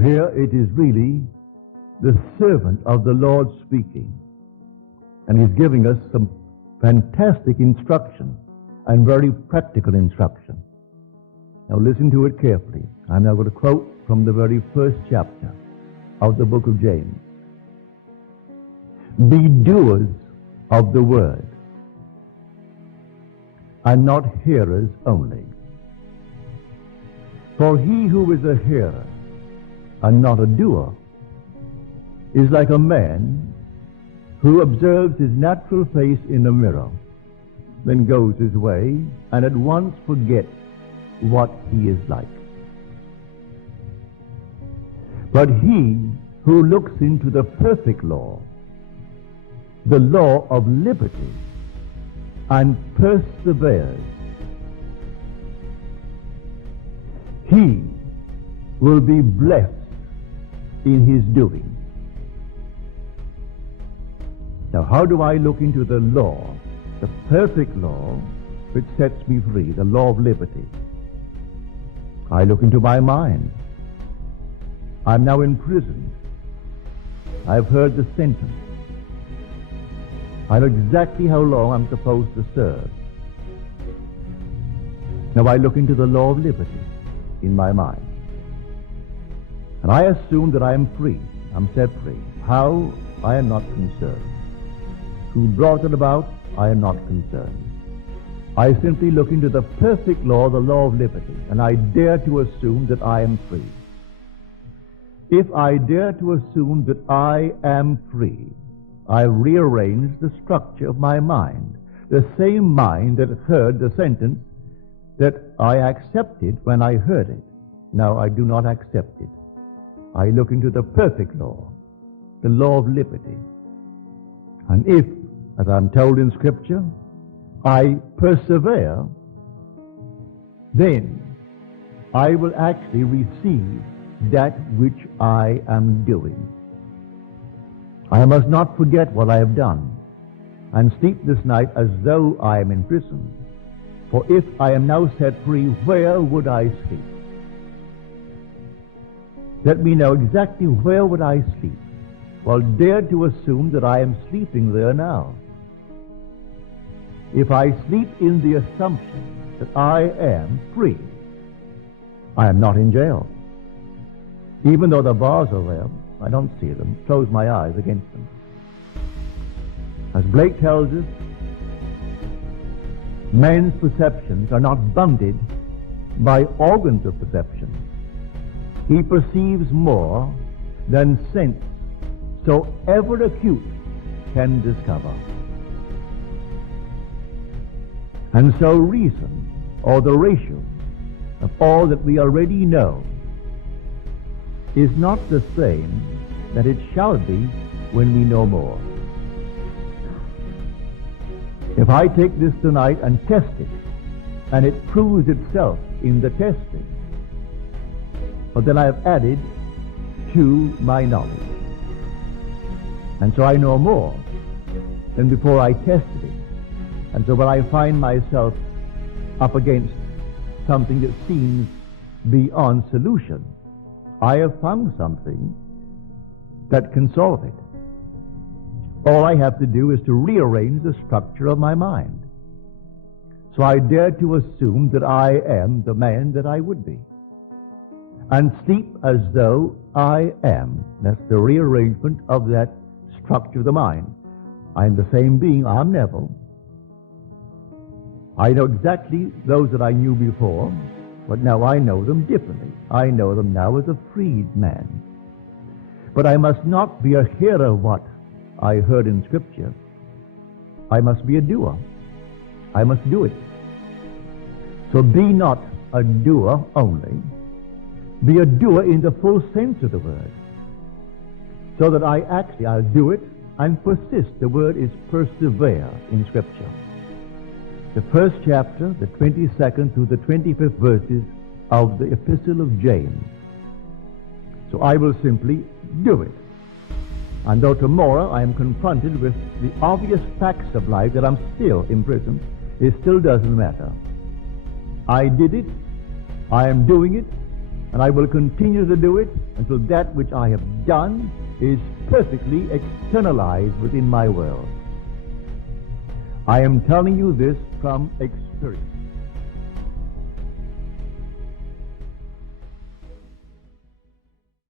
here it is really the servant of the Lord speaking. And he's giving us some fantastic instruction and very practical instruction. Now listen to it carefully. I'm now going to quote from the very first chapter of the book of James. Be doers of the word, and not hearers only. For he who is a hearer and not a doer is like a man who observes his natural face in a mirror, then goes his way and at once forgets what he is like. But he who looks into the perfect law, the law of liberty, and perseveres, he will be blessed in his doing. Now, how do I look into the law, the perfect law, which sets me free, the law of liberty? I look into my mind. I'm now imprisoned. I've heard the sentence. I know exactly how long I'm supposed to serve. Now I look into the law of liberty in my mind. And I assume that I am free. I'm set free. How? I am not concerned. Who brought it about? I am not concerned. I simply look into the perfect law, the law of liberty, and I dare to assume that I am free. If I dare to assume that I am free, I rearrange the structure of my mind, the same mind that heard the sentence that I accepted when I heard it. Now I do not accept it. I look into the perfect law, the law of liberty. And if, as I'm told in Scripture, I persevere, then I will actually receive that which I am doing. I must not forget what I have done and sleep this night as though I am in prison. For if I am now set free, where would I sleep? Let me know exactly where would I sleep. Well, dare to assume that I am sleeping there now. If I sleep in the assumption that I am free, I am not in jail. Even though the bars are there, I don't see them. Close my eyes against them. As Blake tells us, man's perceptions are not bounded by organs of perception. He perceives more than sense, so ever acute, can discover. And so reason, or the ratio of all that we already know, is not the same that it shall be when we know more. If I take this tonight and test it, and it proves itself in the testing, well, then I have added to my knowledge. And so I know more than before I tested it. And so when I find myself up against something that seems beyond solution, I have found something that can solve it. All I have to do is to rearrange the structure of my mind. So I dare to assume that I am the man that I would be, and sleep as though I am. That's the rearrangement of that structure of the mind. I'm the same being. I'm Neville. I know exactly those that I knew before, but now I know them differently. I know them now as a freed man. But I must not be a hearer of what I heard in Scripture. I must be a doer. I must do it. So be not a doer only. Be a doer in the full sense of the word. So that I'll do it and persist. The word is persevere in Scripture. The first chapter, the 22nd through the 25th verses of the Epistle of James. So I will simply do it. And though tomorrow I am confronted with the obvious facts of life that I'm still in prison, it still doesn't matter. I did it, I am doing it, And I will continue to do it until that which I have done is perfectly externalized within my world. I am telling you this from experience.